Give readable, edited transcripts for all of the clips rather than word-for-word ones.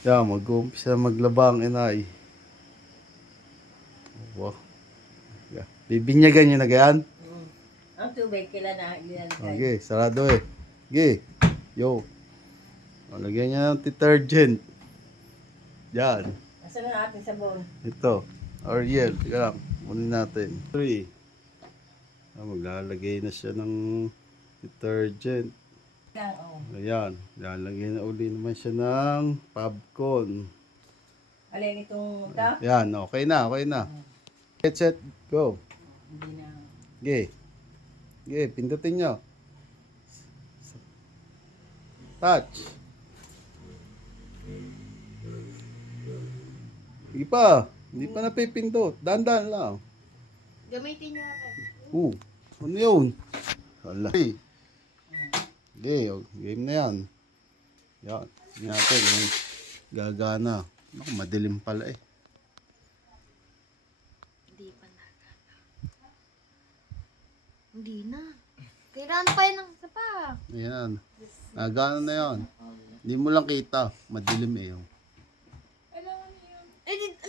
Yan, mag-uumpisa maglaba ang inay. Wow. Yeah. Bibinyagan nyo na ganyan? Ang tubig, kailan na ilalagay? Okay, sarado eh. Okay. Yo. O, lagyan nyo ng detergent. Yan. Nasaan na ating sabon? Ito. Ariel. Teka lang. Kunin natin. 3. Maglalagay na siya ng detergent. Yan, oh. Ayan. Lalagay na uli naman siya ng popcorn. Alin itong ito? Yan. Okay na. Okay na. Get set. Go. Hindi na. Okay. Okay. Pindutin nyo. Touch. Hindi pa. Hindi pa napipindot. Dandan lang. Gamitin nyo natin. Ano yun? Hala. Okay. Game na yan. Yan. Tingnan natin. Yung gagana. Naku, madilim pala eh. Hindi pa nagana. Hindi na. Kailangan pa yun ng isa pa. Ayan. Gagana na yan. Hindi mo lang kita. Madilim eh. Oh.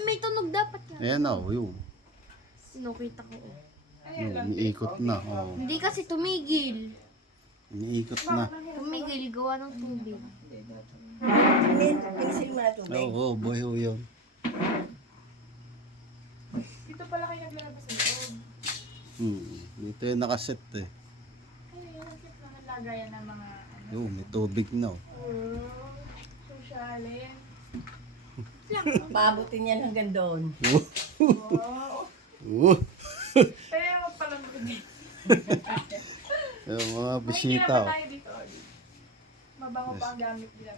May tunog dapat yan. Ayan na. Yun. Sinukita ko. Iniikot na. Oh. Hindi kasi tumigil. Iniikot na. Tumigil, gawa ng tubig. Pinisil mo na tubig. Oo, boy ho yun. Dito pala kayo naglalabas sa loob. Dito yung nakaset eh. Ay, yung cute na nalagayan ng mga ano. Yun, may tubig na oh. Sosyalin. Paabutin yan hanggang doon. Wow. Kaya mo palang hindi. Yung mga Makikita bisita ba oh. tayo dito? Oli? Mabango pa ang gamit nila.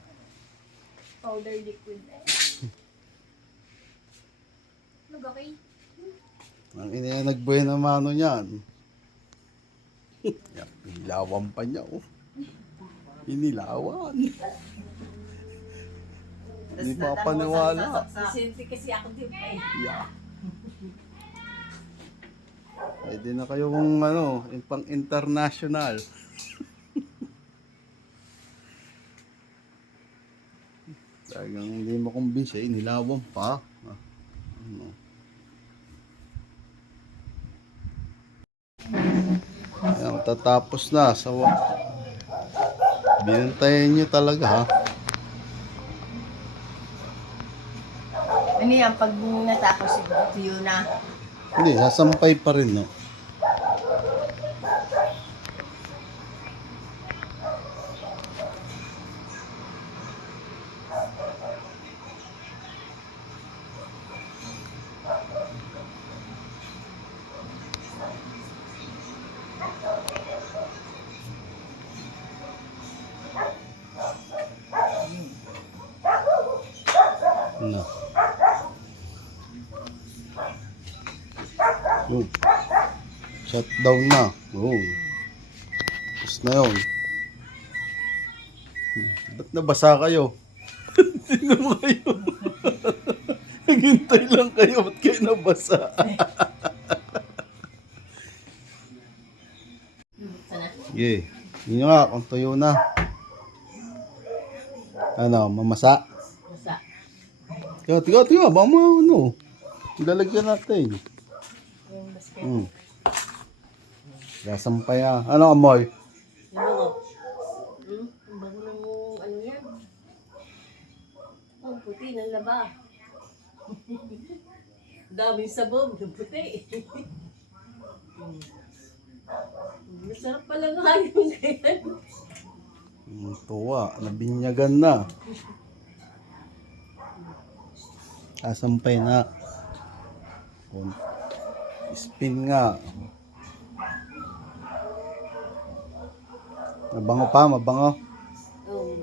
Powder liquid. Nag-okay? Ang ina yung nagbuhay ng mano niyan. Yan, inilawan pa niya oh. Inilawan. Hindi mapaniwala. Sisinti kasi ako din pa eh. Yeah. Pwede na kayong ano, yung pang international. Talagang hindi mo kumbinsi, inilawan pa. Ano. Ayan, tatapos na. Binantayan nyo talaga ha. Ano yan, pag natapos siguro na. Hindi, sasampay pa rin no. No. Shutdown na. Tapos na yun. Ba't nabasa kayo? Sino mo kayo? Naghintay lang kayo. Ba't kayo nabasa? Okay. Yun nga, kung tuyo na. Ano, mamasa? Basta. Tiga, baka mo, ano. Ilalagyan natin. Yung basket. Sasampay ah. Ano amoy? Yung bango. Ang bango ng ano yan. Ang puti ng laba. Daming sabog ng puti. Masarap pala nga yung ganyan. Tuwa. Nabinyagan na. Sasampay na. Spin nga. Mabango pa, mabango. Oo.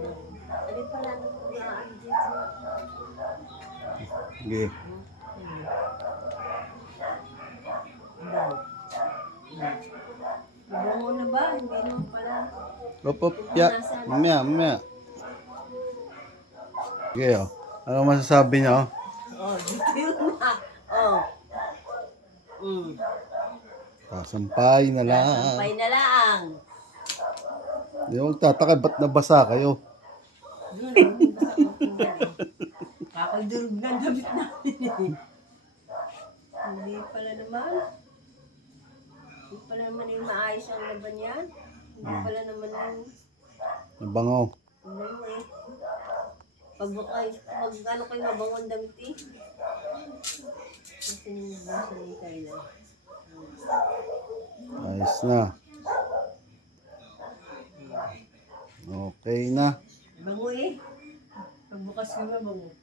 Ano pala nang ano dito? Sige. Bango na ba? Hindi naman pala. Op, ya. Mamaya. Sige, oh. Ano masasabi niyo? Oh, dito yun na. Oh. Sasampay na lang. Sampay na lang. Hindi mo magtataka, ba't nabasa kayo? Yun, basta ko tingnan. durog na ang damit namin eh. Hindi pala naman. Hindi pala naman yung maayos ang laban yan. Hindi pala naman yung Nabango. ano eh. Pag ano kayo mabango ang damit eh. Kasi nabasa ni Kayla. Ayos na. Okay na. Bango eh. Pagbukas ko na bango.